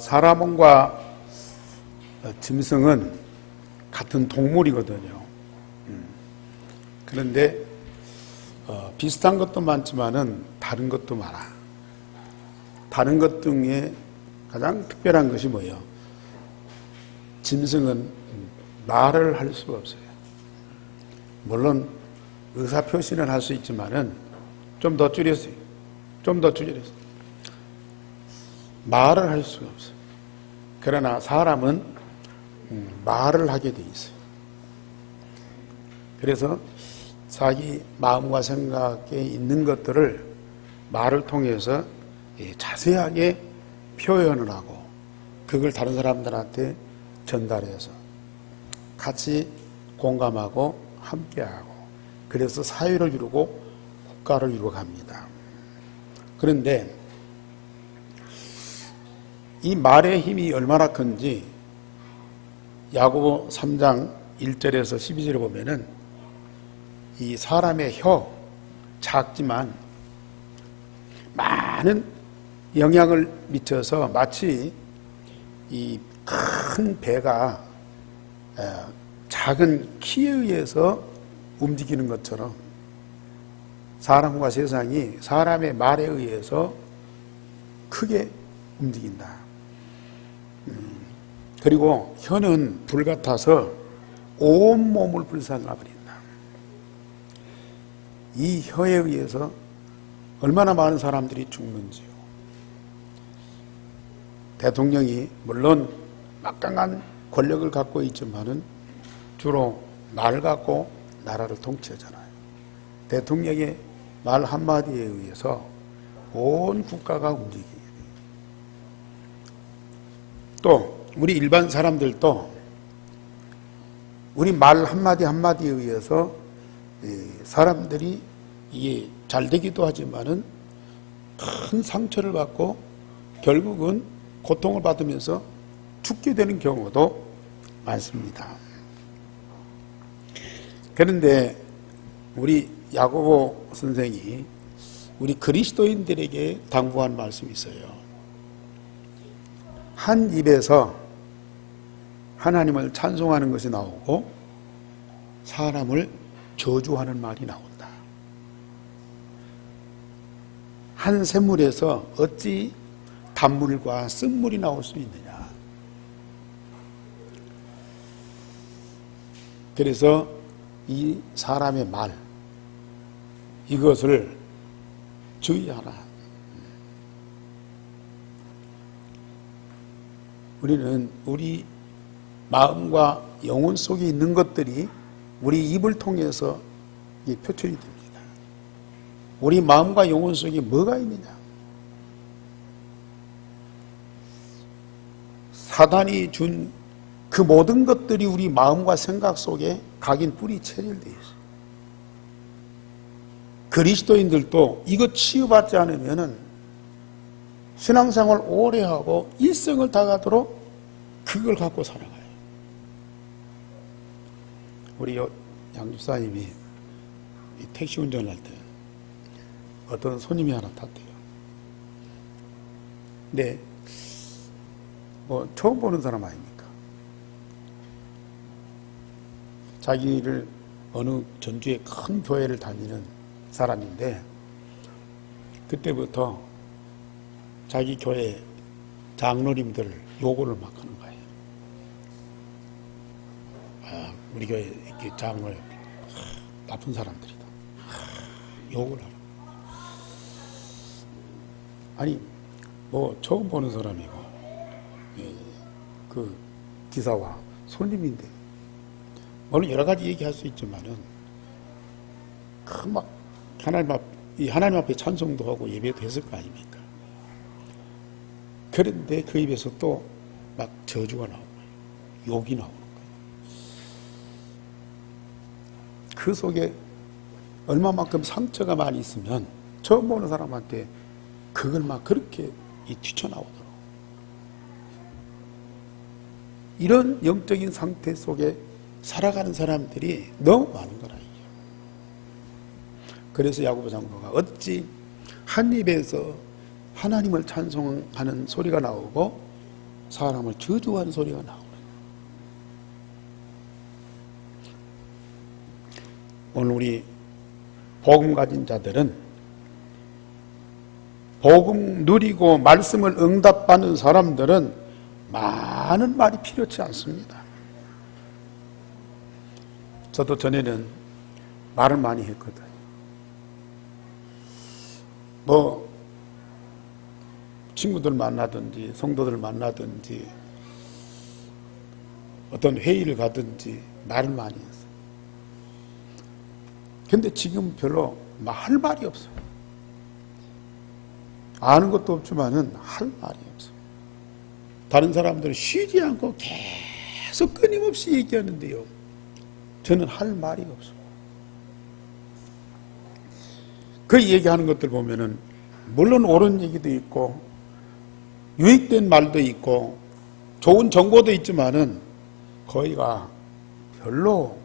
사람 몸과 짐승은 같은 동물이거든요. 그런데 비슷한 것도 많지만은 다른 것도 많아. 다른 것 중에 가장 특별한 것이 뭐예요? 짐승은 말을 할 수가 없어요. 물론 의사표시는 할 수 있지만은 좀 더 줄였어요. 말을 할 수가 없어요. 그러나 사람은 말을 하게 돼 있어요. 그래서 자기 마음과 생각에 있는 것들을 말을 통해서 자세하게 표현을 하고 그걸 다른 사람들한테 전달해서 같이 공감하고 함께하고 그래서 사회를 이루고 국가를 이루어갑니다. 그런데 이 말의 힘이 얼마나 큰지 야고보 3장 1절에서 12절에 보면은 이 사람의 혀 작지만 많은 영향을 미쳐서 마치 이 큰 배가 작은 키에 의해서 움직이는 것처럼 사람과 세상이 사람의 말에 의해서 크게 움직인다. 그리고 혀는 불 같아서 온 몸을 불살라버린다. 이 혀에 의해서 얼마나 많은 사람들이 죽는지요. 대통령이 물론 막강한 권력을 갖고 있지만은 주로 말 갖고 나라를 통치하잖아요. 대통령의 말 한마디에 의해서 온 국가가 움직이게 돼요. 또 우리 일반 사람들도 우리 말 한마디 한마디에 의해서 사람들이 이게 잘 되기도 하지만은 큰 상처를 받고 결국은 고통을 받으면서 죽게 되는 경우도 많습니다. 그런데 우리 야고보 선생이 우리 그리스도인들에게 당부한 말씀이 있어요. 한 입에서 하나님을 찬송하는 것이 나오고 사람을 저주하는 말이 나온다. 한 샘물에서 어찌 단물과 쓴물이 나올 수 있느냐. 그래서 이 사람의 말 이것을 주의하라. 우리는 우리 마음과 영혼 속에 있는 것들이 우리 입을 통해서 표출이 됩니다. 우리 마음과 영혼 속에 뭐가 있느냐? 사단이 준 그 모든 것들이 우리 마음과 생각 속에 각인 뿌리 체질되어 있어요. 그리스도인들도 이거 치유받지 않으면은 신앙생활 오래 하고 일생을 다가도록 그걸 갖고 살아가요. 우리 양 집사님이 택시 운전을 할 때 어떤 손님이 하나 탔대요. 근데 처음 보는 사람 아닙니까? 자기를 어느 전주의 큰 교회를 다니는 사람인데 그때부터 자기 교회 장로님들 요구를 막 하는 거예요. 우리 교회 이렇게 장로 나쁜 사람들이다. 욕을 하라. 아니 처음 보는 사람이고 그 기사와 손님인데 물론 여러 가지 얘기할 수 있지만은 막 하나님 앞에 찬송도 하고 예배도 했을 거 아닙니까? 그런데 그 입에서 또 막 저주가 나오고 욕이 나오는 거예요. 그 속에 얼마만큼 상처가 많이 있으면 처음 보는 사람한테 그걸 막 그렇게 뛰쳐나오더라고. 이런 영적인 상태 속에 살아가는 사람들이 너무 많은 거라. 그래서 야고보 장로가 어찌 한 입에서 하나님을 찬송하는 소리가 나오고 사람을 저주하는 소리가 나오는. 오늘 우리 복음 가진 자들은 복음 누리고 말씀을 응답받는 사람들은 많은 말이 필요치 않습니다. 저도 전에는 말을 많이 했거든요. 친구들 만나든지 성도들 만나든지 어떤 회의를 가든지 말을 많이 했어요. 근데 지금 별로 할 말이 없어요. 아는 것도 없지만은 할 말이 없어요. 다른 사람들은 쉬지 않고 계속 끊임없이 얘기하는데요, 저는 할 말이 없어요. 그 얘기하는 것들 보면은 물론 옳은 얘기도 있고 유익된 말도 있고 좋은 정보도 있지만은 거의가 별로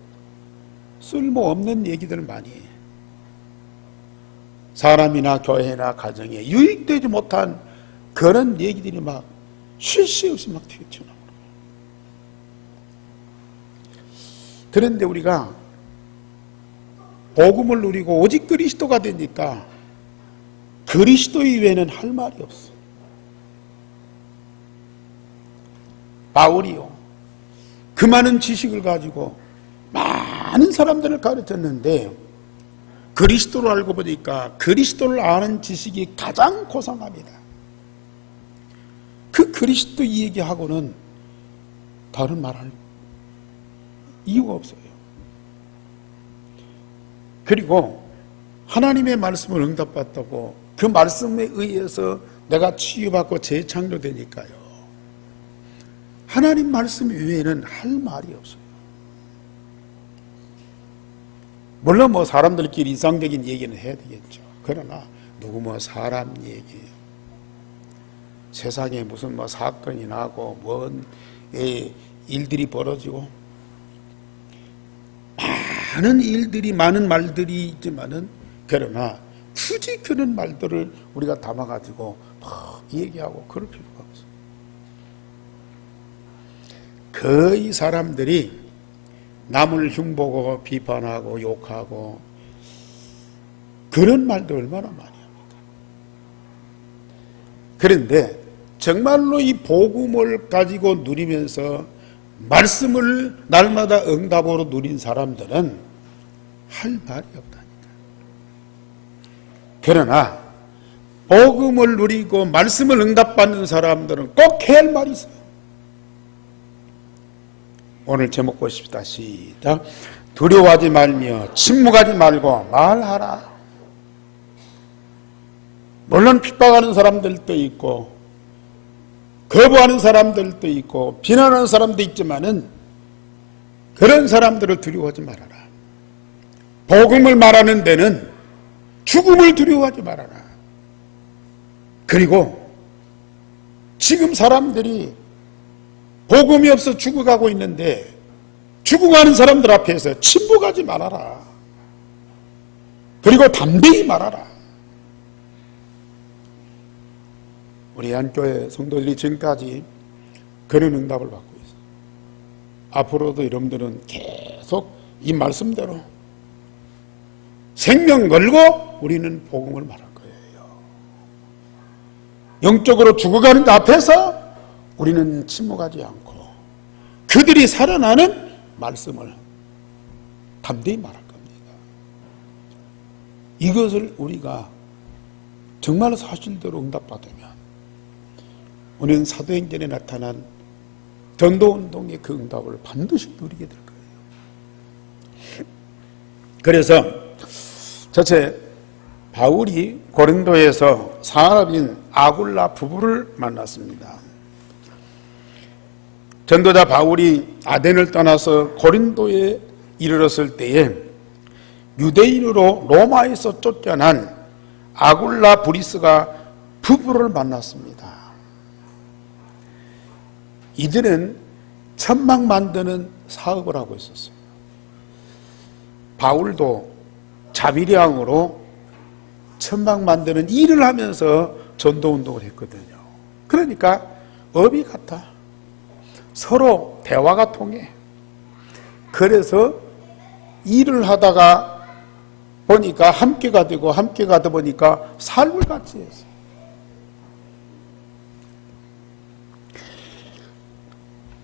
쓸모없는 얘기들을 많이 해요. 사람이나 교회나 가정에 유익되지 못한 그런 얘기들이 막 쉴 새 없이 막 튀어나오는 거예요. 그런데 우리가 복음을 누리고 오직 그리스도가 되니까 그리스도 이외에는 할 말이 없어. 바울이요, 그 많은 지식을 가지고 많은 사람들을 가르쳤는데 그리스도를 알고 보니까 그리스도를 아는 지식이 가장 고상합니다. 그 그리스도 얘기하고는 다른 말할 이유가 없어요. 그리고 하나님의 말씀을 응답받다고 그 말씀에 의해서 내가 치유받고 재창조되니까요, 하나님 말씀 외에는 할 말이 없어요. 물론 사람들끼리 이상적인 얘기는 해야 되겠죠. 그러나 누구 사람 얘기, 세상에 무슨 사건이 나고 뭔 일들이 벌어지고 많은 일들이, 많은 말들이 있지만은, 그러나 굳이 그런 말들을 우리가 담아가지고 막 얘기하고 그럴 필요가 없어요. 거의 사람들이 남을 흉보고 비판하고 욕하고 그런 말도 얼마나 많이 합니까? 그런데 정말로 이 복음을 가지고 누리면서 말씀을 날마다 응답으로 누린 사람들은 할 말이 없다니까. 그러나 복음을 누리고 말씀을 응답받는 사람들은 꼭 해야 할 말이 있어요. 오늘 제목 보십시다. 시작. 두려워하지 말며 침묵하지 말고 말하라. 물론 핍박하는 사람들도 있고 거부하는 사람들도 있고 비난하는 사람도 있지만은 그런 사람들을 두려워하지 말아라. 복음을 말하는 데는 죽음을 두려워하지 말아라. 그리고 지금 사람들이 복음이 없어 죽어가고 있는데 죽어가는 사람들 앞에서 침묵하지 말아라. 그리고 담대히 말하라. 우리 한교회 성도들이 지금까지 그런 응답을 받고 있어요. 앞으로도 여러분들은 계속 이 말씀대로 생명 걸고 우리는 복음을 말할 거예요. 영적으로 죽어가는 앞에서 우리는 침묵하지 않고 그들이 살아나는 말씀을 담대히 말할 겁니다. 이것을 우리가 정말 사실대로 응답받으면 우리는 사도행전에 나타난 전도운동의 그 응답을 반드시 누리게 될 거예요. 그래서 첫째, 바울이 고린도에서 사업인 아굴라 부부를 만났습니다. 전도자 바울이 아덴을 떠나서 고린도에 이르렀을 때에 유대인으로 로마에서 쫓겨난 아굴라 브리스가 부부를 만났습니다. 이들은 천막 만드는 사업을 하고 있었어요. 바울도 자비량으로 천막 만드는 일을 하면서 전도운동을 했거든요. 그러니까 업이 같아. 서로 대화가 통해. 그래서 일을 하다가 보니까 함께가 되고 함께가 되다 보니까 삶을 같이 했어요.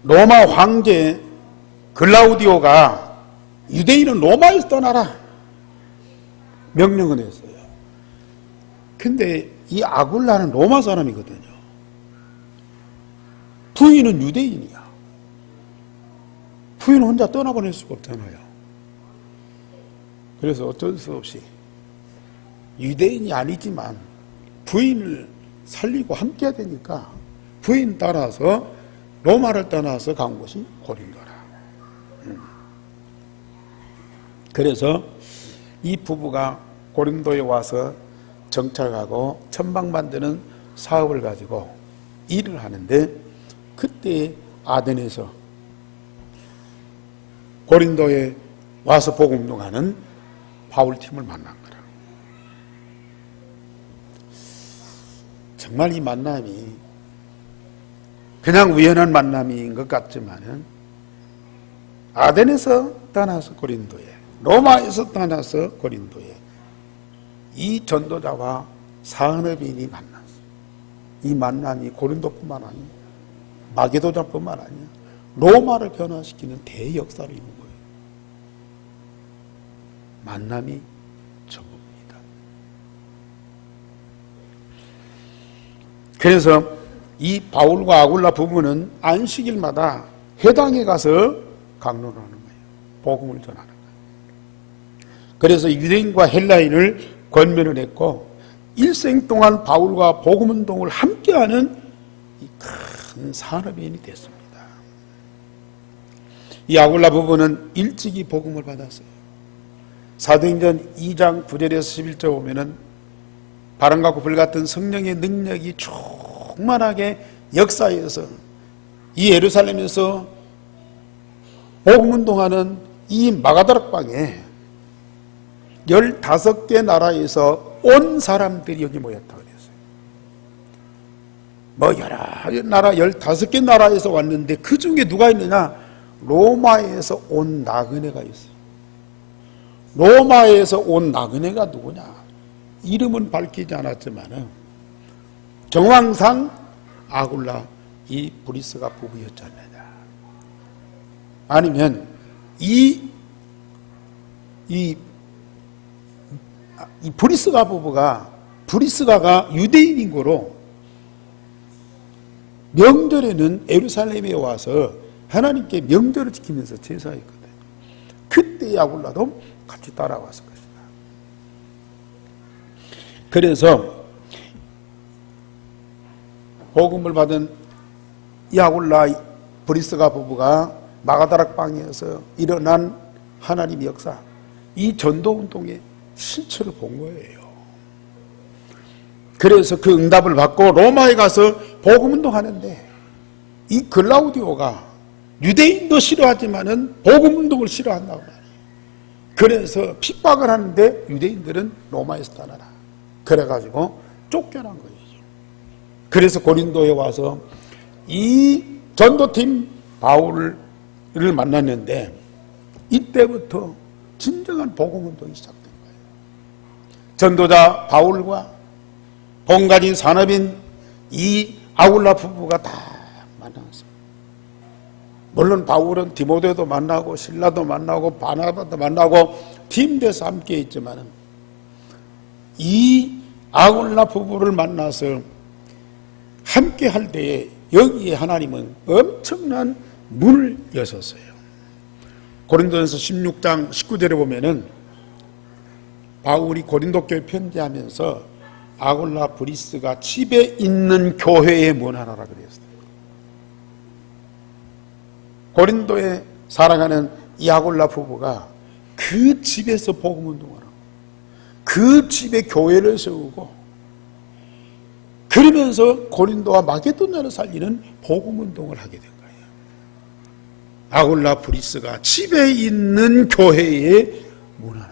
로마 황제 글라우디오가 유대인은 로마에서 떠나라 명령을 했어요. 근데 이 아굴라는 로마 사람이거든요. 부인은 유대인이야. 부인은 혼자 떠나보낼 수가 없잖아요. 그래서 어쩔 수 없이 유대인이 아니지만 부인을 살리고 함께 해야 되니까 부인 따라서 로마를 떠나서 간 곳이 고린도라. 그래서 이 부부가 고린도에 와서 정착하고 천막 만드는 사업을 가지고 일을 하는데 그때 아덴에서 고린도에 와서 복음운동하는 바울팀을 만난 거라. 정말 이 만남이 그냥 우연한 만남인 것 같지만은 아덴에서 떠나서 고린도에, 로마에서 떠나서 고린도에 이 전도자와 산업인이 만났어. 이 만남이 고린도뿐만 아니야, 마게도냐뿐만 아니야, 로마를 변화시키는 대역사를 이룬 거예요. 만남이 전부입니다. 그래서 이 바울과 아굴라 부부는 안식일마다 회당에 가서 강론을 하는 거예요. 복음을 전하는 거예요. 그래서 유대인과 헬라인을 권면을 했고 일생 동안 바울과 복음운동을 함께하는 이 큰 산업인이 됐습니다. 이 아굴라 부부는 일찍이 복음을 받았어요. 사도행전 2장 9절에서 11절 보면은 바람과 불 같은 성령의 능력이 충만하게 역사에서 이 예루살렘에서 복음운동하는 이 마가다락방에 15개 나라에서 온 사람들이 여기 모였다고 그랬어요. 뭐 여러 나라 15개 나라에서 왔는데 그 중에 누가 있느냐? 로마에서 온 나그네가 있어요. 로마에서 온 나그네가 누구냐? 이름은 밝히지 않았지만 정황상 아굴라 이 브리스가 부부였지 않느냐. 아니면 이 브리스가 부부가 브리스가가 유대인인 거로 명절에는 예루살렘에 와서 하나님께 명절을 지키면서 제사했거든요. 그때 아굴라도 같이 따라왔을 것이다. 그래서 복음을 받은 이 아굴라 브리스가 부부가 마가다락방에서 일어난 하나님의 역사, 이 전도운동의 실체를 본 거예요. 그래서 그 응답을 받고 로마에 가서 복음운동하는데 이 글라우디오가 유대인도 싫어하지만은 복음운동을 싫어한다고 말이에요. 그래서 핍박을 하는데 유대인들은 로마에서 떠나라. 그래가지고 쫓겨난 거예요. 그래서 고린도에 와서 이 전도팀 바울을 만났는데 이때부터 진정한 복음운동이 시작된 거예요. 전도자 바울과 복 가진 산업인 이 아굴라 부부가 다 만났어요. 물론 바울은 디모데도 만나고 실라도 만나고 바나바도 만나고 팀돼서 함께 있지만 이 아굴라 부부를 만나서 함께 할 때에 여기에 하나님은 엄청난 문을 여셨어요. 고린도전서 16장 19절에 보면은 바울이 고린도 교회 편지하면서 아굴라 브리스가 집에 있는 교회에 문하라 그랬어요. 고린도에 살아가는 이 아굴라 부부가 그 집에서 복음 운동을 하고 그 집에 교회를 세우고 그러면서 고린도와 마게도냐를 살리는 복음 운동을 하게 된 거예요. 아굴라 브리스가 집에 있는 교회에 문하라.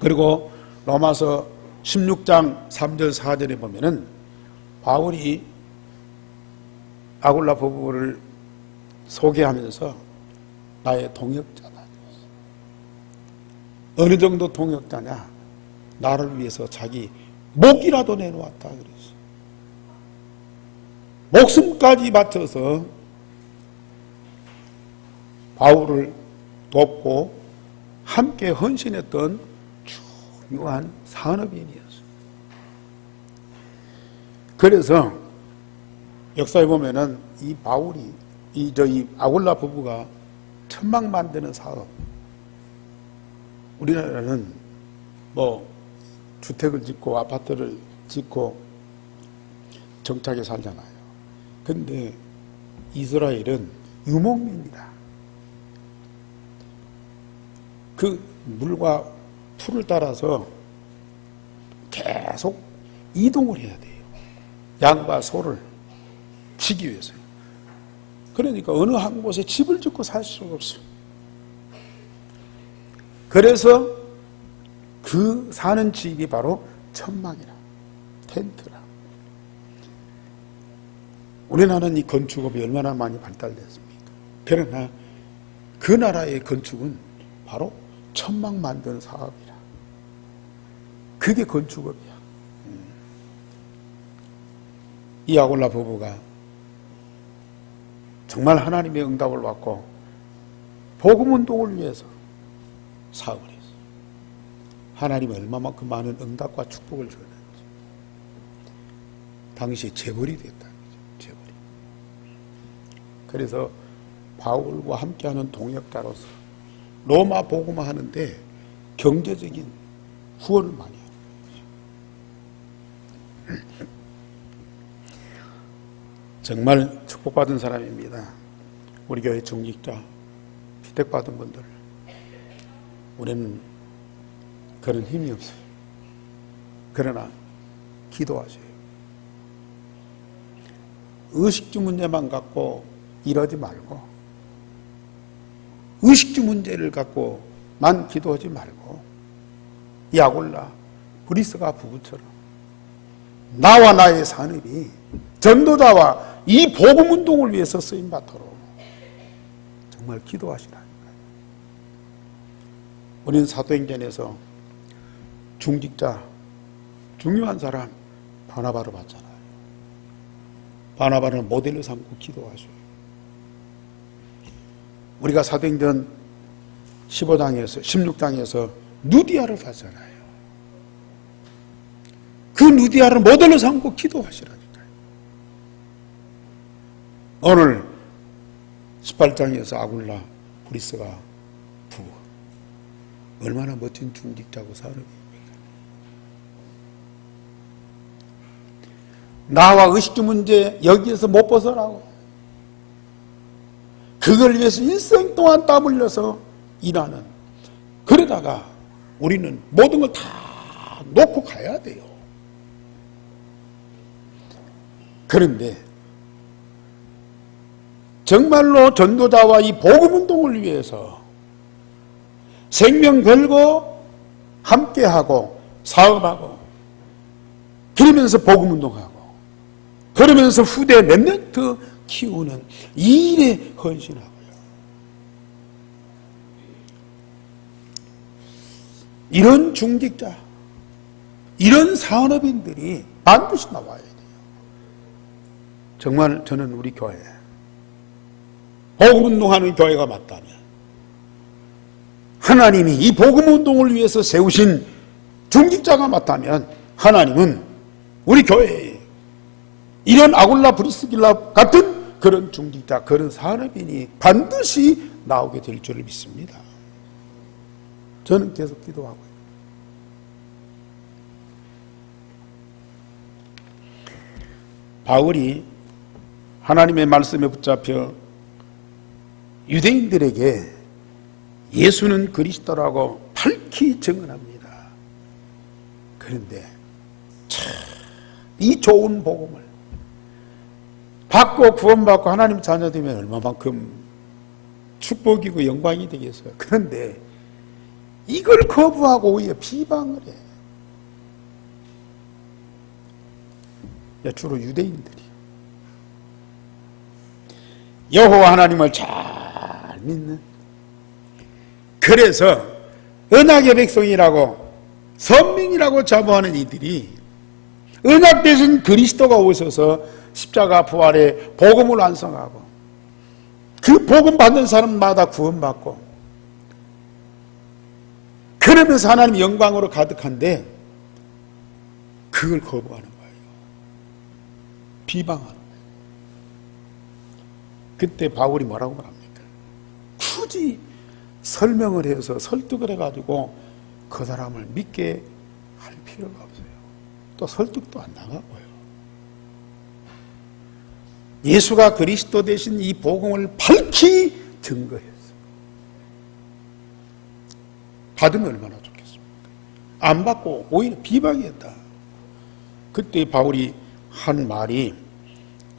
그리고 로마서 16장 3절 4절에 보면은 바울이 아굴라 부부를 소개하면서 나의 동역자다. 어느 정도 동역자냐? 나를 위해서 자기 목이라도 내놓았다 그랬어. 목숨까지 바쳐서 바울을 돕고 함께 헌신했던 중요한 산업인이었어요. 그래서 역사에 보면은 이 바울이 이 아굴라 부부가 천막 만드는 사업, 우리나라는 뭐 주택을 짓고 아파트를 짓고 정착해 살잖아요. 근데 이스라엘은 유목민이다. 그 물과 풀을 따라서 계속 이동을 해야 돼요. 양과 소를 치기 위해서요. 그러니까 어느 한 곳에 집을 짓고 살 수가 없어요. 그래서 그 사는 집이 바로 천막이라, 텐트라. 우리나라는 이 건축업이 얼마나 많이 발달됐습니까? 그러나 그 나라의 건축은 바로 천막 만드는 사업이라. 그게 건축업이야. 이 아굴라 부부가 정말 하나님의 응답을 받고 복음운동을 위해서 사업을 했어요. 하나님이 얼마만큼 많은 응답과 축복을 주었는지. 당시 재벌이 됐다. 재벌이. 그래서 바울과 함께하는 동역자로서 로마 복음화 하는데 경제적인 후원을 많이 하는 거죠. 정말 축복받은 사람입니다. 우리 교회 중직자, 피택받은 분들. 우리는 그런 힘이 없어요. 그러나 기도하세요. 의식주 문제만 갖고 이러지 말고, 의식주 문제를 갖고만 기도하지 말고, 이 아굴라 브리스가 부부처럼 나와 나의 산업이 전도자와 이 복음운동을 위해서 쓰임받도록 정말 기도하시라니까요. 우리는 사도행전에서 중직자, 중요한 사람 바나바를 봤잖아요. 바나바를 모델로 삼고 기도하셔요. 우리가 사도행전 15장에서 16장에서 누디아를 봤잖아요. 그 누디아를 모델로 삼고 기도하시라니까요. 오늘 18장에서 아굴라 브리스가 부부, 얼마나 멋진 중직자고 사람입니까? 나와 의식주 문제 여기에서 못 벗어나고 그걸 위해서 일생 동안 땀 흘려서 일하는, 그러다가 우리는 모든 걸 다 놓고 가야 돼요. 그런데 정말로 전도자와 이 복음운동을 위해서 생명 걸고 함께하고 사업하고 그러면서 복음운동하고 그러면서 후대 몇 더 키우는 이 일에 헌신하고요. 이런 중직자, 이런 산업인들이 반드시 나와야 돼요. 정말 저는 우리 교회 복음운동하는 교회가 맞다면, 하나님이 이 복음운동을 위해서 세우신 중직자가 맞다면, 하나님은 우리 교회에 이런 아굴라 브리스길라 같은 그런 중직자, 그런 산업인이 반드시 나오게 될 줄을 믿습니다. 저는 계속 기도하고요. 바울이 하나님의 말씀에 붙잡혀 유대인들에게 예수는 그리스도라고 밝히 증언합니다. 그런데 참 이 좋은 복음을 받고 구원받고 하나님 자녀 되면 얼마만큼 축복이고 영광이 되겠어요. 그런데 이걸 거부하고 오히려 비방을 해. 주로 유대인들이 여호와 하나님을 잘 믿는, 그래서 언약의 백성이라고 선민이라고 자부하는 이들이 언약 대신 그리스도가 오셔서 십자가 부활의 복음을 완성하고 그 복음 받는 사람마다 구원받고 그러면서 하나님 영광으로 가득한데 그걸 거부하는 거예요. 비방하는 거예요. 그때 바울이 뭐라고 말합니까? 굳이 설명을 해서 설득을 해가지고 그 사람을 믿게 할 필요가 없어요. 또 설득도 안 나가고요. 예수가 그리스도 되신 이 복음을 밝히 증거했어요. 받으면 얼마나 좋겠습니까? 안 받고 오히려 비방했다. 그때 바울이 한 말이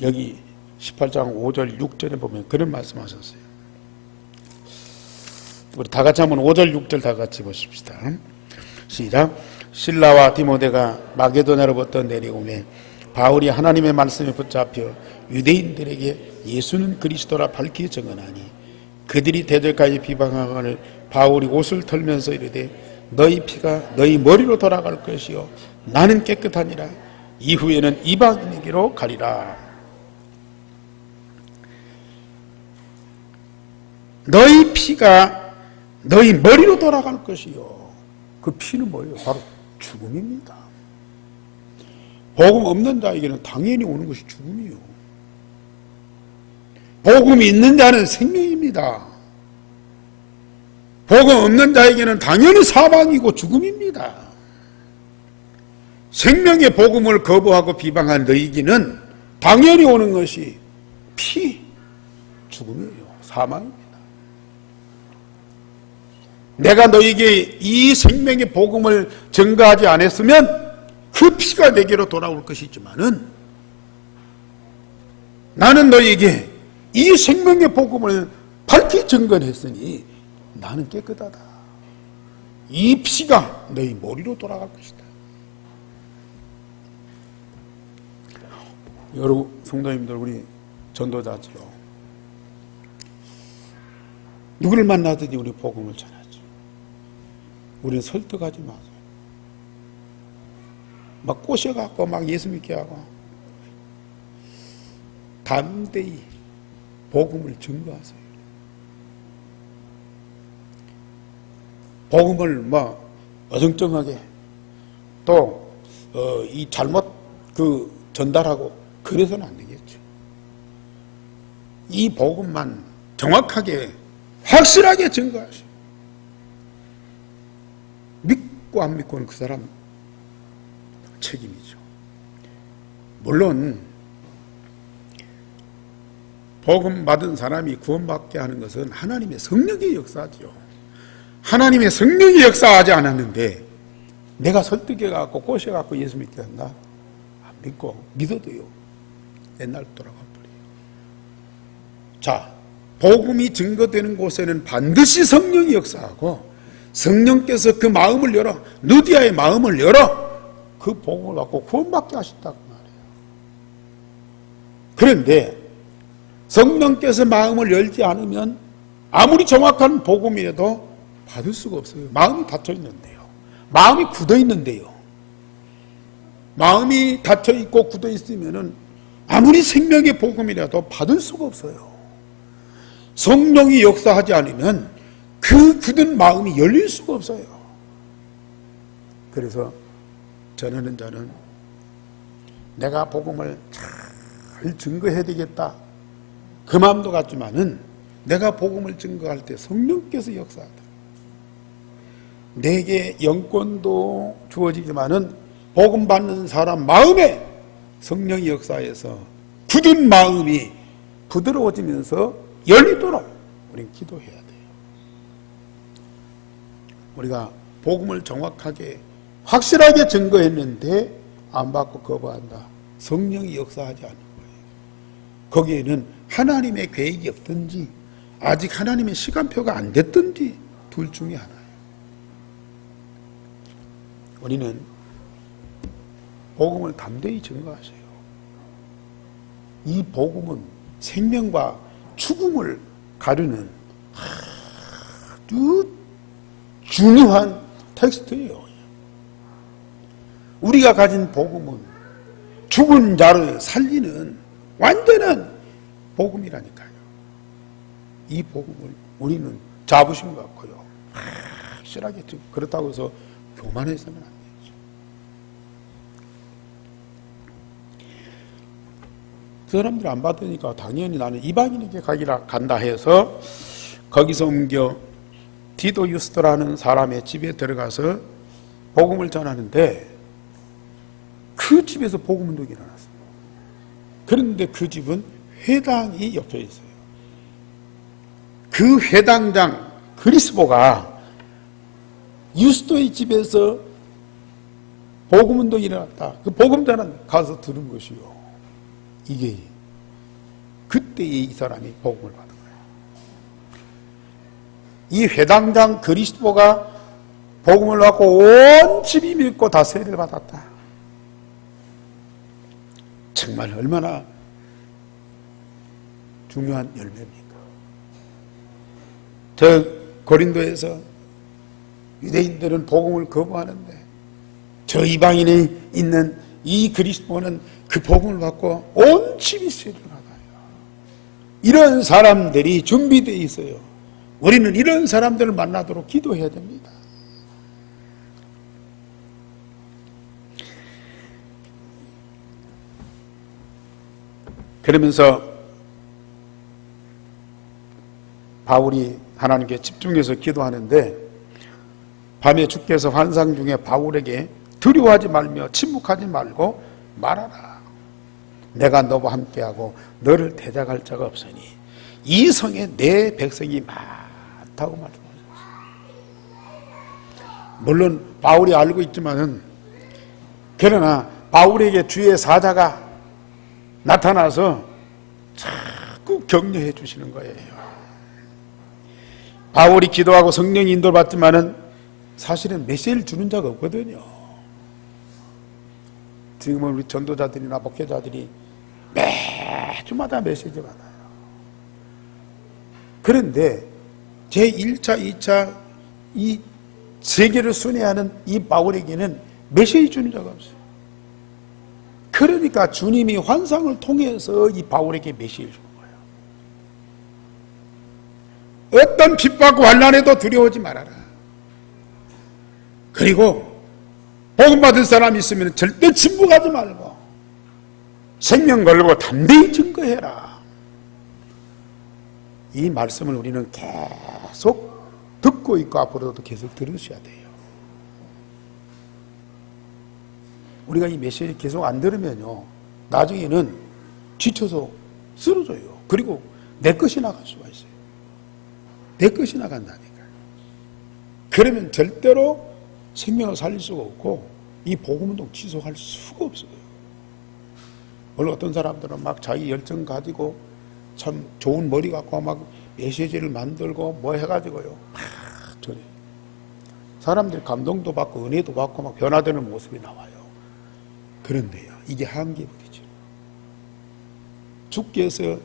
여기 18장 5절 6절에 보면 그런 말씀하셨어요. 우리 다 같이 한번 5절 6절 다 같이 보십시다. 시작. 실라와 디모데가 마게도냐로부터 내려오매 바울이 하나님의 말씀에 붙잡혀 유대인들에게 예수는 그리스도라 밝히 증언하니 그들이 대적까지 비방하거늘 바울이 옷을 털면서 이르되 너희 피가 너희 머리로 돌아갈 것이요 나는 깨끗하니라. 이후에는 이방인에게로 가리라. 너희 피가 너희 머리로 돌아갈 것이요. 그 피는 뭐예요? 바로 죽음입니다. 복음 없는 자에게는 당연히 오는 것이 죽음이요. 복음이 있는 자는 생명입니다. 복음 없는 자에게는 당연히 사망이고 죽음입니다. 생명의 복음을 거부하고 비방한 너희에게는 당연히 오는 것이 죽음이에요. 사망입니다. 내가 너희에게 이 생명의 복음을 증거하지 않았으면 그 피가 내게로 돌아올 것이지만은 나는 너희에게 이 생명의 복음을 밝히 증거했으니 나는 깨끗하다. 이 피가 너희 머리로 돌아갈 것이다. 여러분 성도님들, 우리 전도자지요. 누구를 만나든지 우리 복음을 전하죠. 우리는 설득하지 마세요. 막 꼬셔갖고 막 예수 믿게 하고 담대히 복음을 증거하세요. 복음을 뭐 어정쩡하게 또 이 잘못 전달하고 그래서는 안 되겠죠. 이 복음만 정확하게 확실하게 증거하시오. 믿고 안 믿고는 그 사람 책임이죠. 물론 복음 받은 사람이 구원받게 하는 것은 하나님의 성령의 역사죠. 하나님의 성령이 역사하지 않았는데 내가 설득해갖고 꼬셔갖고 예수 믿게 한다? 안 믿고 믿어도요 옛날 돌아가 버려요. 자, 복음이 증거되는 곳에는 반드시 성령이 역사하고 성령께서 그 마음을 열어, 누디아의 마음을 열어 그 복음을 받고 구원받게 하신다고 말해요. 그런데 성령께서 마음을 열지 않으면 아무리 정확한 복음이라도 받을 수가 없어요. 마음이 닫혀 있는데요. 마음이 굳어 있는데요. 마음이 닫혀 있고 굳어 있으면은 아무리 생명의 복음이라도 받을 수가 없어요. 성령이 역사하지 않으면 그 굳은 마음이 열릴 수가 없어요. 그래서 전하는 자는 내가 복음을 잘 증거해야 되겠다 그 마음도 같지만은 내가 복음을 증거할 때 성령께서 역사하다. 내게 영권도 주어지지만은 복음 받는 사람 마음에 성령이 역사해서 굳은 마음이 부드러워지면서 열리도록 우리는 기도해야 돼요. 우리가 복음을 정확하게 확실하게 증거했는데 안 받고 거부한다. 성령이 역사하지 않는 거예요. 거기에는 하나님의 계획이 없든지 아직 하나님의 시간표가 안 됐든지 둘 중에 하나예요. 우리는 복음을 담대히 증거하세요. 이 복음은 생명과 죽음을 가르는 아주 중요한 텍스트예요. 우리가 가진 복음은 죽은 자를 살리는 완전한 복음이라니까요. 이 복음을 우리는 잡으신 것 같고요. 확실하게 그렇다고 해서 교만해서는 안 되죠. 그 사람들 안 받으니까 당연히 나는 이방인에게 간다 해서 거기서 옮겨 디도 유스도라는 사람의 집에 들어가서 복음을 전하는데 그 집에서 복음 운동이 일어났어요. 그런데 그 집은 회당이 옆에 있어요. 그 회당장 그리스보가 유스도의 집에서 복음 운동이 일어났다. 그 복음 전한 가서 들은 것이요. 이게 그때 이 사람이 복음을 받은 거예요. 이 회당장 그리스도가 복음을 받고 온 집이 믿고 다 세례를 받았다. 정말 얼마나 중요한 열매입니까? 저 고린도에서 유대인들은 복음을 거부하는데 저 이방인에 있는 이 그리스도는 그 복음을 받고 온 집이 세례를 받아요. 이런 사람들이 준비되어 있어요. 우리는 이런 사람들을 만나도록 기도해야 됩니다. 그러면서 바울이 하나님께 집중해서 기도하는데 밤에 주께서 환상 중에 바울에게 두려워하지 말며 침묵하지 말고 말하라. 내가 너와 함께하고 너를 대적할 자가 없으니 이 성에 내 백성이 많다고 말씀하셨어요. 물론 바울이 알고 있지만은 그러나 바울에게 주의 사자가 나타나서 자꾸 격려해 주시는 거예요. 바울이 기도하고 성령 인도를 받지만은 사실은 메시지를 주는 자가 없거든요. 지금은 우리 전도자들이나 목회자들이 매주마다 메시지 받아요. 그런데 제1차, 2차 이 세계를 순회하는 이 바울에게는 메시지 주는 자가 없어요. 그러니까 주님이 환상을 통해서 이 바울에게 메시지를 주는 거예요. 어떤 핍박과 환난에도 두려워하지 말아라. 그리고 복음 받은 사람이 있으면 절대 침묵하지 말고 생명 걸고 담대히 증거해라. 이 말씀을 우리는 계속 듣고 있고 앞으로도 계속 들으셔야 돼요. 우리가 이 메시지 계속 안 들으면요, 나중에는 지쳐서 쓰러져요. 그리고 내 것이 나갈 수가 있어요. 내 것이 나간다니까요. 그러면 절대로 생명을 살릴 수가 없고 이 복음운동 지속할 수가 없어요. 원래 어떤 사람들은 막 자기 열정 가지고 참 좋은 머리 갖고 막 메시지를 만들고 뭐 해가지고요, 막 전해. 사람들이 감동도 받고 은혜도 받고 막 변화되는 모습이 나와요. 그런데요, 이게 한계부이죠. 주께서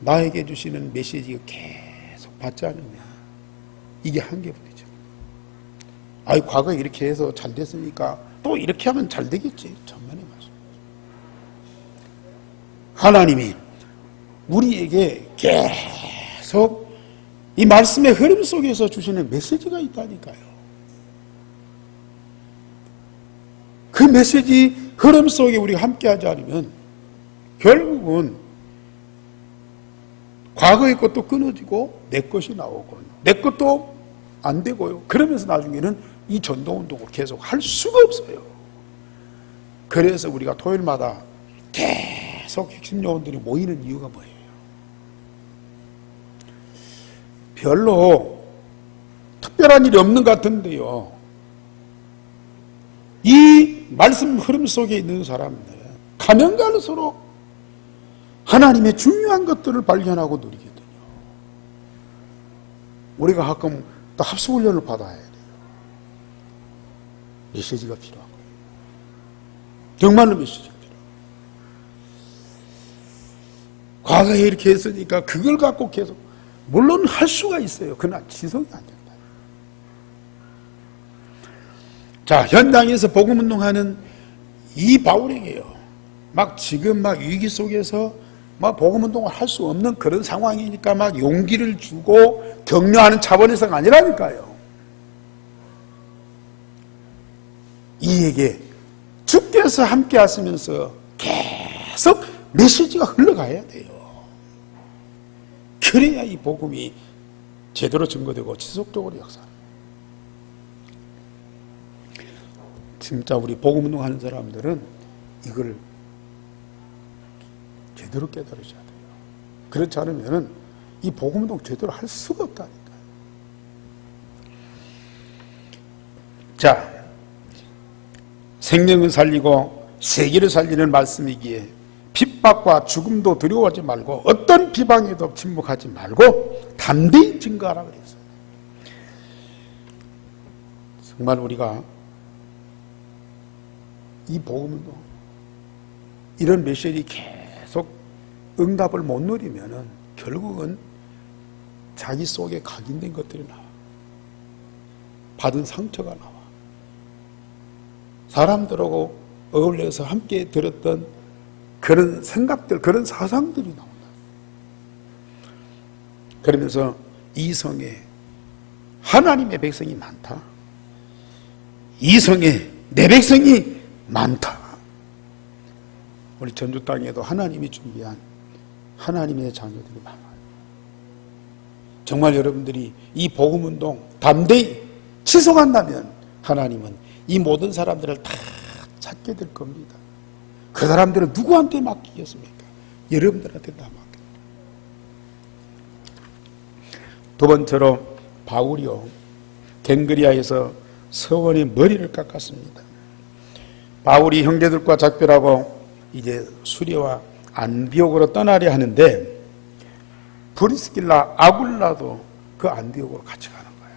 나에게 주시는 메시지가 계속 받지 않으면 이게 한계부이죠. 아이, 과거에 이렇게 해서 잘 됐으니까 또 이렇게 하면 잘 되겠지. 천만의 말씀. 하나님이 우리에게 계속 이 말씀의 흐름 속에서 주시는 메시지가 있다니까요. 그 메시지 흐름 속에 우리가 함께하지 않으면 결국은 과거의 것도 끊어지고 내 것이 나오고 내 것도 안 되고요. 그러면서 나중에는 이 전도운동을 계속 할 수가 없어요. 그래서 우리가 토요일마다 계속 핵심 요원들이 모이는 이유가 뭐예요? 별로 특별한 일이 없는 것 같은데요, 이 말씀 흐름 속에 있는 사람들은 가면 갈수록 하나님의 중요한 것들을 발견하고 누리거든요. 우리가 가끔 또 합숙훈련을 받아야 돼요. 메시지가 필요한 거예요. 정말로 메시지가 필요해요. 과거에 이렇게 했으니까 그걸 갖고 계속, 물론 할 수가 있어요. 그러나 지속이 안 된다. 자, 현장에서 복음운동하는 이 바울에게요, 막 지금 막 위기 속에서 막 복음운동을 할 수 없는 그런 상황이니까 막 용기를 주고 격려하는 차원에서가 아니라니까요. 이에게 주께서 함께 하시면서 계속 메시지가 흘러가야 돼요. 그래야 이 복음이 제대로 증거되고 지속적으로 역사합니다. 진짜 우리 복음운동 하는 사람들은 이걸 제대로 깨달으셔야 돼요. 그렇지 않으면 이 복음운동 제대로 할 수가 없다니까요. 자, 생명을 살리고 세계를 살리는 말씀이기에 핍박과 죽음도 두려워하지 말고 어떤 비방에도 침묵하지 말고 담대히 증거하라 그랬어요. 정말 우리가 이 복음운동, 이런 메시지 계속 응답을 못 누리면은 결국은 자기 속에 각인된 것들이 나와. 받은 상처가 나와. 사람들하고 어울려서 함께 들었던 그런 생각들, 그런 사상들이 나온다. 그러면서 이 성에 하나님의 백성이 많다. 이 성에 내 백성이 많다. 우리 전주 땅에도 하나님이 준비한 하나님의 자녀들이 많아요. 정말 여러분들이 이 복음운동 담대히 지속한다면 하나님은 이 모든 사람들을 다 찾게 될 겁니다. 그 사람들은 누구한테 맡기겠습니까? 여러분들한테 다 맡깁니다. 두 번째로 바울이요, 갱그리아에서 서원의 머리를 깎았습니다. 바울이 형제들과 작별하고 이제 수리와 안디옥으로 떠나려 하는데 브리스길라, 아굴라도 그 안디옥으로 같이 가는 거예요.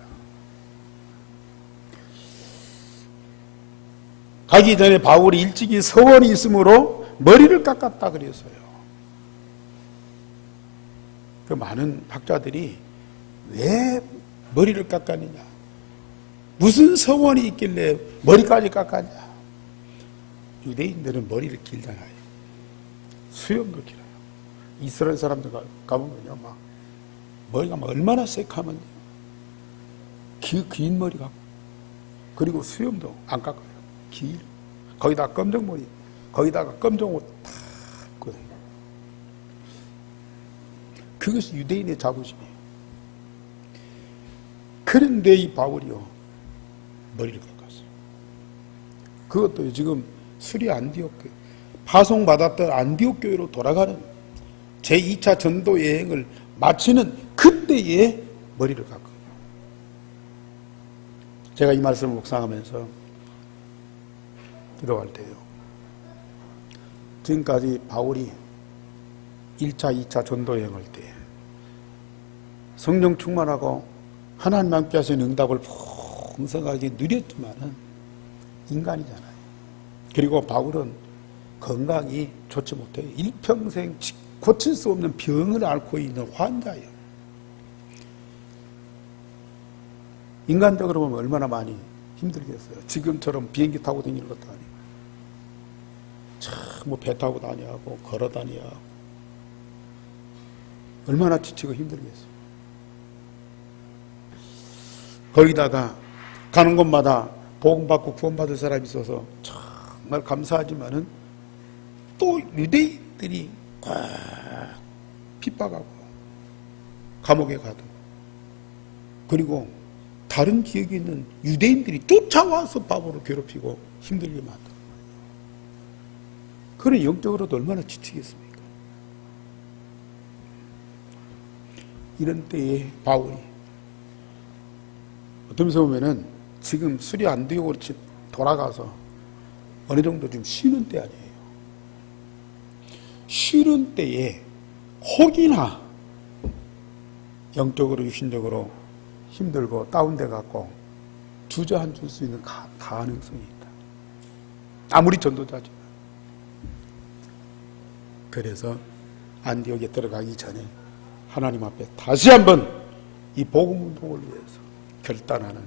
가기 전에 바울이 일찍이 서원이 있으므로 머리를 깎았다 그랬어요. 그 많은 학자들이 왜 머리를 깎았느냐, 무슨 서원이 있길래 머리까지 깎았냐. 유대인들은 머리를 길잖아요. 수염도 길어요. 이스라엘 사람들 가보면요, 막 머리가 막 얼마나 새카면요, 긴 머리 갖고, 그리고 수염도 안 깎아요. 길, 거기다가 검정 머리, 거기다가 검정 옷 다 입고 다녀요. 그것이 유대인의 자부심이에요. 그런데 이 바울이요, 머리를 깎았어요. 그것도 지금 수리 안디옥 교회, 파송받았던 안디옥 교회로 돌아가는 제2차 전도 여행을 마치는 그때에 머리를 깎거든요. 제가 이 말씀을 묵상하면서 기도할 때요, 지금까지 바울이 1차, 2차 전도 여행할 때 성령 충만하고 하나님 함께 하시는 응답을 풍성하게 누렸지만은 인간이잖아요. 그리고 바울은 건강이 좋지 못해요. 일평생 고칠 수 없는 병을 앓고 있는 환자예요. 인간적으로 보면 얼마나 많이 힘들겠어요. 지금처럼 비행기 타고 다니는 것도 아니고, 뭐 배 타고 다녀야 하고 걸어 다녀야 하고, 얼마나 지치고 힘들겠어요. 거기다가 가는 곳마다 복음받고 구원받을 사람이 있어서 정말 감사하지만은 또 유대인들이 꽉 핍박하고 감옥에 가도, 그리고 다른 지역에 있는 유대인들이 쫓아와서 바울을 괴롭히고 힘들게 만들어. 그래 영적으로도 얼마나 지치겠습니까? 이런 때에 바울이 어떤 면에서 보면은 지금 수리 안디옥으로 돌아가서 어느 정도 좀 쉬는 때 아니에요. 쉬는 때에 혹이나 영적으로 육신적으로 힘들고 다운돼 갖고 주저앉을 수 있는 가능성이 있다. 아무리 전도자지만. 그래서 안디옥에 들어가기 전에 하나님 앞에 다시 한번 이 복음 운동을 위해서 결단하는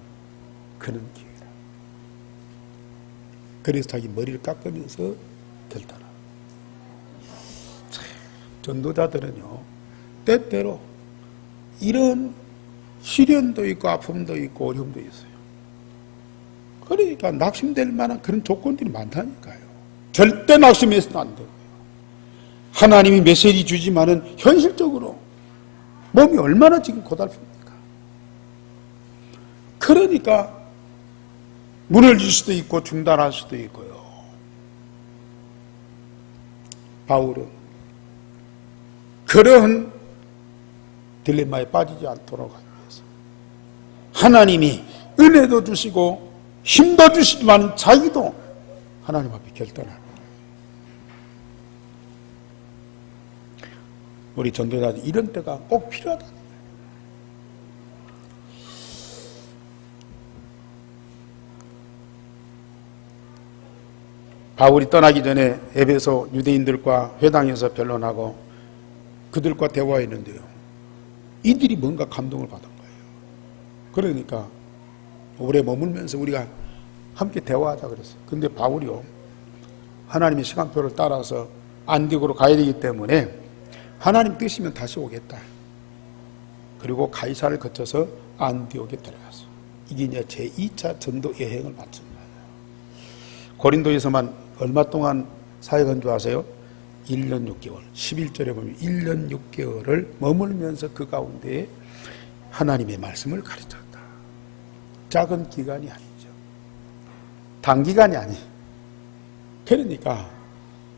그런 기회다. 그래서 자기 머리를 깎으면서 결단합니다. 전도자들은요, 때때로 이런 시련도 있고 아픔도 있고 어려움도 있어요. 그러니까 낙심될 만한 그런 조건들이 많다니까요. 절대 낙심해서는 안 되고요. 하나님이 메시지 주지만은 현실적으로 몸이 얼마나 지금 고달픕니까? 그러니까 무너질 수도 있고 중단할 수도 있고요. 바울은 그러한 딜레마에 빠지지 않도록 하기 위해서 하나님이 은혜도 주시고 힘도 주시지만 자기도 하나님 앞에 결단하는 거예요. 우리 전도자들 이런 때가 꼭 필요하다는 거예요. 바울이 떠나기 전에 에베소 유대인들과 회당에서 변론하고 그들과 대화했는데요, 이들이 뭔가 감동을 받은 거예요. 그러니까 오래 머물면서 우리가 함께 대화하자 그랬어요. 근데 바울이요, 하나님의 시간표를 따라서 안디옥으로 가야 되기 때문에 하나님 뜻이면 다시 오겠다. 그리고 가이사를 거쳐서 안디옥에 들어갔어. 이게 이제 제2차 전도 여행을 마친 거예요. 고린도에서만 얼마 동안 사역한 줄 아세요? 1년 6개월. 11절에 보면 1년 6개월을 머물면서 그 가운데에 하나님의 말씀을 가르쳤다. 작은 기간이 아니죠. 단기간이 아니. 그러니까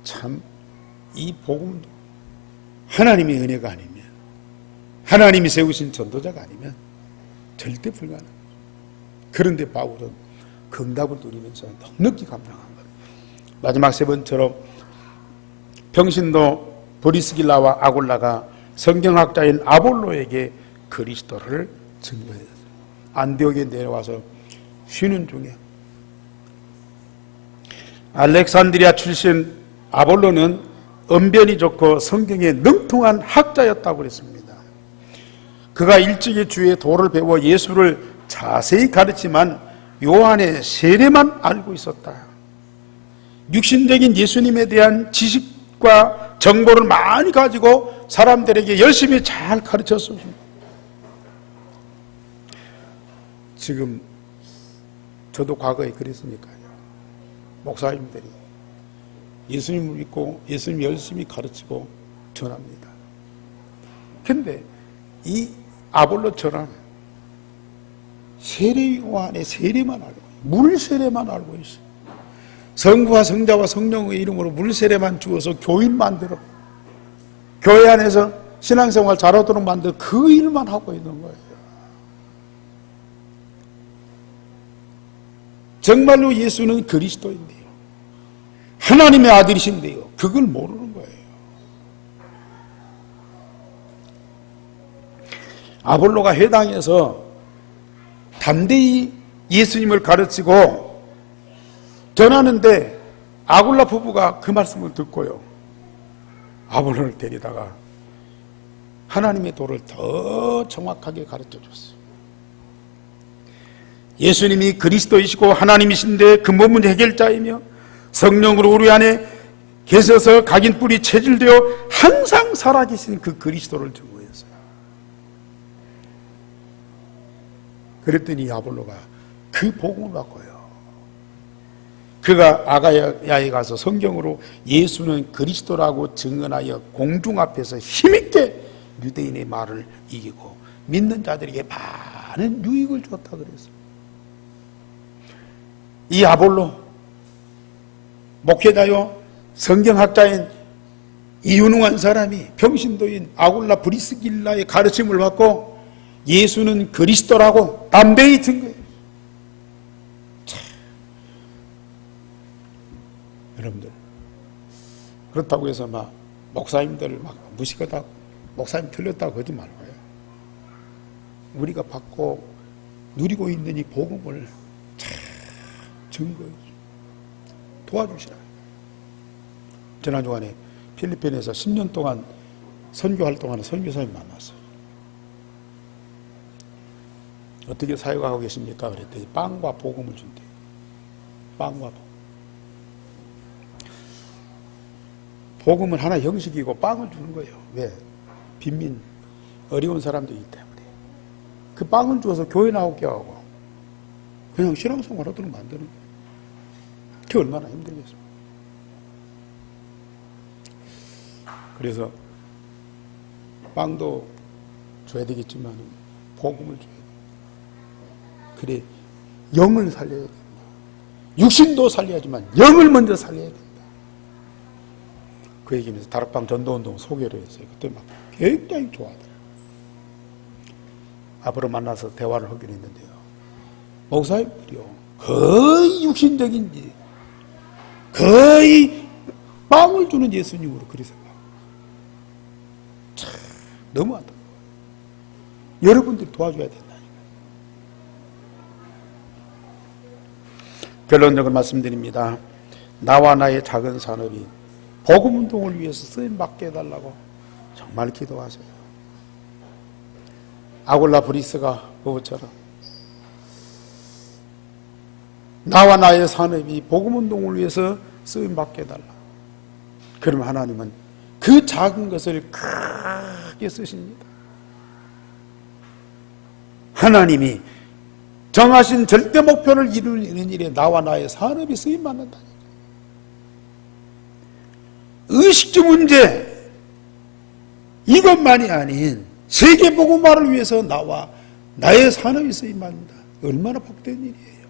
참 이 복음도 하나님의 은혜가 아니면, 하나님이 세우신 전도자가 아니면 절대 불가능해요. 그런데 바울은 그 응답을 누리면서 넉넉히 감당한 거예요. 마지막 세 번째로 평신도 브리스길라와 아굴라가 성경학자인 아볼로에게 그리스도를 증거했어요. 안디옥에 내려와서 쉬는 중에 알렉산드리아 출신 아볼로는 언변이 좋고 성경에 능통한 학자였다고 그랬습니다. 그가 일찍이 주의 도를 배워 예수를 자세히 가르치만 요한의 세례만 알고 있었다. 육신적인 예수님에 대한 지식과 정보를 많이 가지고 사람들에게 열심히 잘 가르쳤습니다. 지금 저도 과거에 그랬으니까요. 목사님들이 예수님을 믿고 예수님 열심히 가르치고 전합니다. 근데 이 아볼로처럼 세례요한의 세례만 알고, 물 세례만 알고 있어요. 성부와 성자와 성령의 이름으로 물 세례만 주어서 교인 만들어, 교회 안에서 신앙생활 잘하도록 만들어 그 일만 하고 있는 거예요. 정말로 예수는 그리스도인데요, 하나님의 아들이신데요, 그걸 모르는 거예요. 아볼로가 회당에서 담대히 예수님을 가르치고 전하는데 아굴라 부부가 그 말씀을 듣고요, 아볼로를 데리다가 하나님의 도를 더 정확하게 가르쳐 줬어요. 예수님이 그리스도이시고 하나님이신데 근본 해결자이며 성령으로 우리 안에 계셔서 각인 뿔이 체질되어 항상 살아계신 그 그리스도를 증거했어요. 그랬더니 아볼로가 그 복음을 받고요, 그가 아가야에 가서 성경으로 예수는 그리스도라고 증언하여 공중 앞에서 힘있게 유대인의 말을 이기고 믿는 자들에게 많은 유익을 줬다 그랬어요. 이 아볼로 목회자요 성경학자인 이 유능한 사람이 평신도인 아굴라 브리스길라의 가르침을 받고 예수는 그리스도라고 담대히 증거해요. 여러분들, 그렇다고 해서 막 목사님들을 막 무시하다고, 목사님 틀렸다고 하지 말고요, 우리가 받고 누리고 있는 이 복음을 잘 증거해 도와주시라. 지난 주간에 필리핀에서 10년 동안 선교 활동하는 선교사님 만났어요. 어떻게 사역하고 계십니까? 그랬더니 빵과 복음을 준대요. 빵과 복음. 복음은 하나 형식이고 빵을 주는 거예요. 왜? 빈민, 어려운 사람들이기 때문에. 그 빵을 주어서 교회 나오게 하고 그냥 신앙생활 하도록 만드는 거예요. 그게 얼마나 힘들겠습니까? 그래서 빵도 줘야 되겠지만 복음을 줘야 돼요. 그래 영을 살려야 된다. 육신도 살려야지만 영을 먼저 살려야 된다. 그 얘기면서 다락방 전도운동 소개를 했어요. 그때 막 굉장히 좋아하더라고요. 앞으로 만나서 대화를 하기로 했는데요. 목사님들이요. 거의 육신적인지 거의 빵을 주는 예수님으로 그리 생각. 참 너무하다. 여러분들이 도와줘야 된다니까. 결론적으로 말씀드립니다. 나와 나의 작은 산업이 복음운동을 위해서 쓰임받게 해달라고 정말 기도하세요. 아굴라 브리스가 그것처럼 나와 나의 산업이 복음운동을 위해서 쓰임받게 해달라. 그러면 하나님은 그 작은 것을 크게 쓰십니다. 하나님이 정하신 절대 목표를 이루는 일에 나와 나의 산업이 쓰임받는다니까. 의식주 문제 이것만이 아닌 세계복음화를 위해서 나와 나의 산업이 쓰임받는다. 얼마나 복된 일이에요.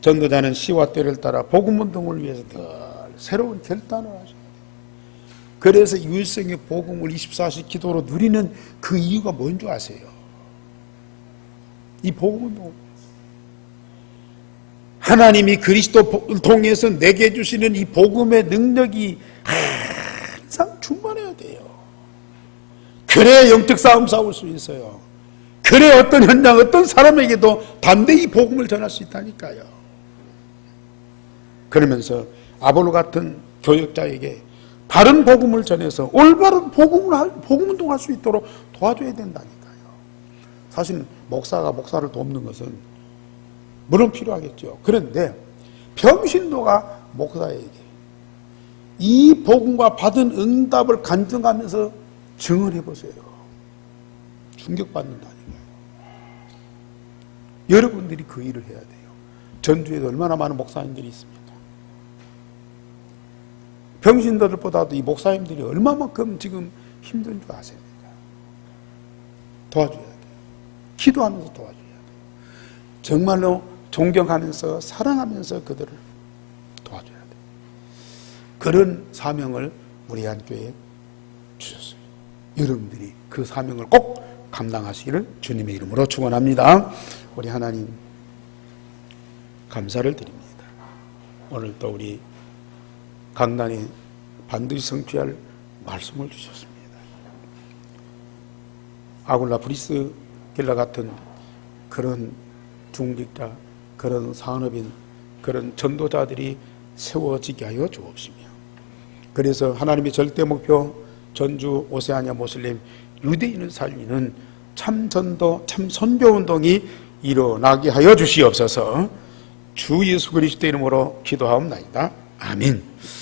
전도자는 시와 때를 따라 복음운동을 위해서 늘 새로운 결단을 하셔야 돼요. 그래서 일생의 복음을 24시 기도로 누리는 그 이유가 뭔 줄 아세요? 이 복음운동. 하나님이 그리스도를 통해서 내게 주시는 이 복음의 능력이 항상 충만해야 돼요. 그래야 영적 싸움 싸울 수 있어요. 그래야 어떤 현장, 어떤 사람에게도 담대히 복음을 전할 수 있다니까요. 그러면서 아볼로 같은 교역자에게 바른 복음을 전해서 올바른 복음운동할 수 있도록 도와줘야 된다니까요. 사실 목사가 목사를 돕는 것은 물론 필요하겠죠. 그런데 평신도가 목사에게 이 복음과 받은 응답을 간증하면서 증언해 보세요. 충격받는다니까요. 여러분들이 그 일을 해야 돼요. 전주에도 얼마나 많은 목사님들이 있습니까? 평신도들보다도 이 목사님들이 얼마만큼 지금 힘든 줄 아십니까? 도와줘야 돼요. 기도하면서 도와줘야 돼요. 정말로 존경하면서 사랑하면서 그들을 도와줘야 돼요. 그런 사명을 우리 한교회에 주셨어요. 여러분들이 그 사명을 꼭 감당하시기를 주님의 이름으로 축원합니다. 우리 하나님 감사를 드립니다. 오늘 또 우리 강단에 반드시 성취할 말씀을 주셨습니다. 아굴라 브리스길라 같은 그런 중직자, 그런 산업인, 그런 전도자들이 세워지게 하여 주옵시며, 그래서 하나님의 절대 목표 전주 오세아니아 모슬림 유대인을 살리는 참 전도, 참 선교운동이 일어나게 하여 주시옵소서. 주 예수 그리스도 이름으로 기도하옵나이다. 아멘.